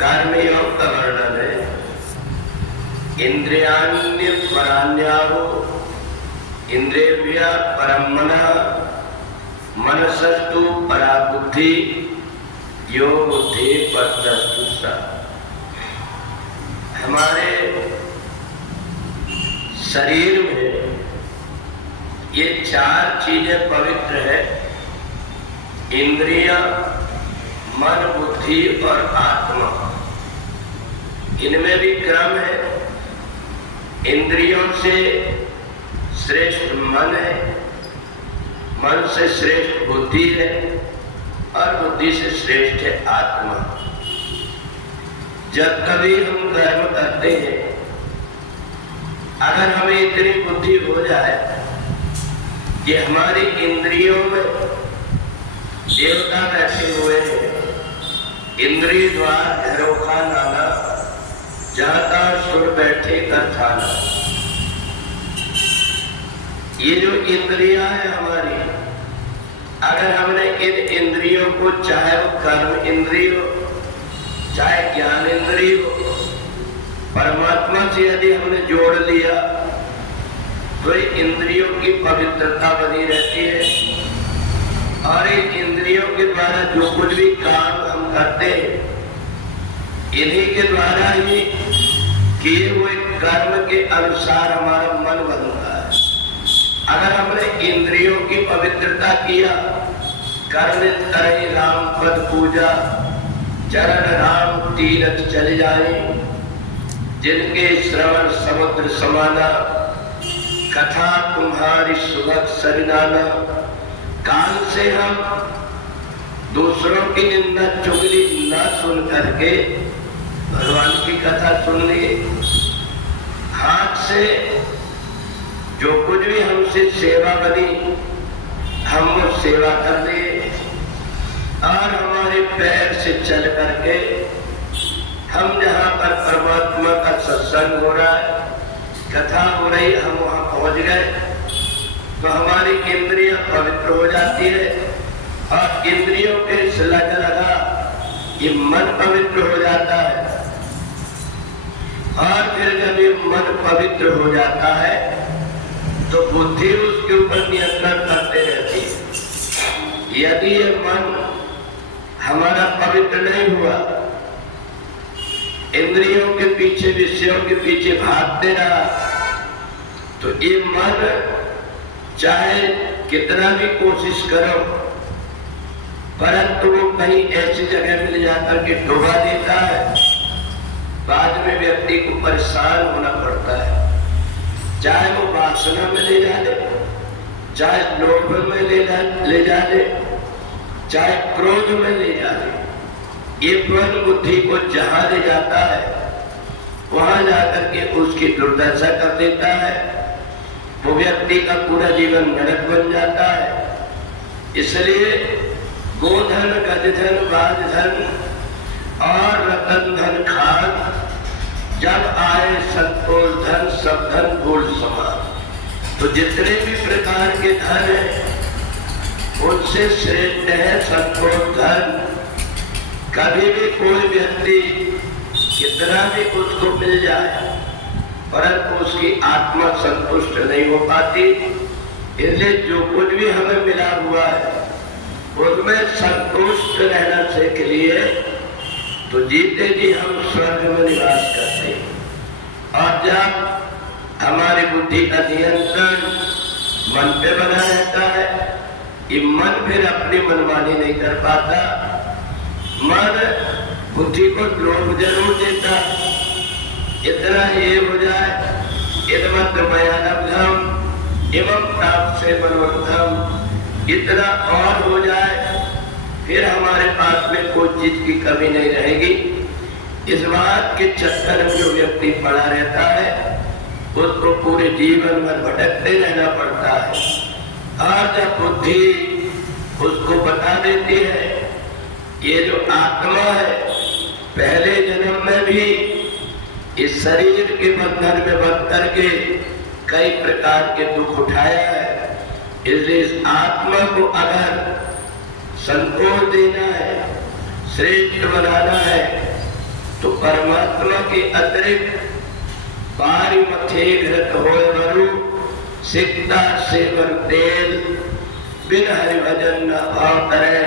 कर्मयोग का वर्णन है। इंद्रियाण्य परान्यावो इंद्रिया परम मना मनसस्तु परा बुद्धि यो बुद्धि परतस्तु सा। हमारे शरीर में ये चार चीजें पवित्र है, इंद्रिया, मन, बुद्धि और आत्मा। इनमें भी क्रम है। इंद्रियों से श्रेष्ठ मन है, मन से श्रेष्ठ बुद्धि है और बुद्धि से श्रेष्ठ है आत्मा। जब कभी हम कर्म करते हैं, अगर हमें इतनी बुद्धि हो जाए कि हमारी इंद्रियों में देवता बैठे हुए हैं, इंद्रिय द्वार झरोखा नाना जाता सुर बैठे कर थाना। ये जो इंद्रियां है हमारी, अगर हमने इन इंद्रियों को, चाहे वो कर्म इंद्रिय हो, चाहे ज्ञान इंद्रिय हो, परमात्मा से यदि हमने जोड़ लिया तो इंद्रियों की पवित्रता बनी रहती है। और इन इंद्रियों के द्वारा जो कुछ भी काम हम करते हैं, इन्हीं के द्वारा ही किए हुए कर्म के अनुसार हमारा मन बनता है। अगर हमने इंद्रियों की पवित्रता किया, कर्णित करे राम पद पूजा, चरण राम तीरथ चले जाए, जिनके श्रवण समुद्र समाना, कथा तुम्हारी सुगत सरिनाना। कान से हम दूसरों की निंदा चुगली न सुन करके भगवान की कथा सुन लिए। हाथ से जो कुछ भी हमसे सेवा बनी, हम वो सेवा कर लिए। और हमारे पैर से चल करके हम जहाँ पर परमात्मा का सत्संग हो रहा है, कथा हो रही, हम वहाँ पहुँच गए तो हमारी इंद्रियां पवित्र हो जाती है। और इंद्रियों के लगा ये मन पवित्र हो जाता है। और फिर जब ये मन पवित्र हो जाता है तो बुद्धि उसके ऊपर नियंत्रण करते रहती है। यदि ये मन हमारा पवित्र नहीं हुआ, इंद्रियों के पीछे, विषयों के पीछे भागते रहा, तो ये मन चाहे कितना भी कोशिश करो, परंतु वो कहीं ऐसी जगह मिल जाकर के डुबा देता है। बाद में व्यक्ति को परेशान होना पड़ता है। चाहे वो वासना में ले जाए, चाहे लोभ में ले जाए, चाहे क्रोध में ले जाए, ये मन बुद्धि को जहां ले जाता है वहां जाकर के उसकी दुर्दशा कर देता है। वो व्यक्ति का पूरा जीवन नरक बन जाता है। इसलिए गोधन, गजधन, बाजधन और रतन धन खान, जब आए संतोष धन सब धन भूल समान। तो जितने भी प्रकार के धन है उनसे श्रेष्ठ है संतोष धन। कभी भी कोई व्यक्ति कितना भी उसको मिल जाए, परंतु उसकी आत्मा संतुष्ट नहीं हो पाती। इसलिए जो कुछ भी हमें मिला हुआ है उसमें संतुष्ट रहना सीख लिए तो जीते जी हम स्वर्ग में निवास करते हैं। और जब हमारी बुद्धि का नियंत्रण मन पे बना रहता है, ये मन फिर अपनी मनमानी नहीं कर पाता। मन बुद्धि को द्रोह जरूर देता, इतना ये हो जाए, इदमत मयानम एवं ताप से मनवंतम, इतना और हो जाए, फिर हमारे पास में कोई चीज की कमी नहीं रहेगी। इस बात के चक्कर में जो व्यक्ति पड़ा रहता है उसको पूरे जीवन में भटकते रहना पड़ता है। और जब बुद्धि उसको बता देती है ये जो आत्मा है पहले जन्म में भी इस शरीर के बंधन में बंध करके कई प्रकार के दुख उठाया है, इसलिए इस आत्मा को अगर संतोष देना है, श्रेष्ठ बनाना है, तो परमात्मा के अतिरिक्त बारी मथे घृत होए वरु सिकता सेवन तेल बिन हरि भजन न भाव करे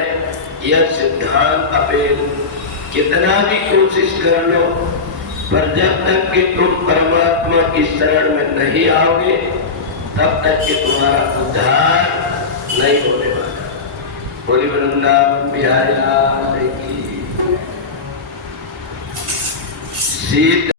यह सिद्धांत अपेल। कितना भी कोशिश कर लो पर जब तक कि तुम परमात्मा की शरण में नहीं आओगे तब तक कि तुम्हारा उद्धार नहीं होने वाला। बोली वृंदावन बिहारी लाल की। सीता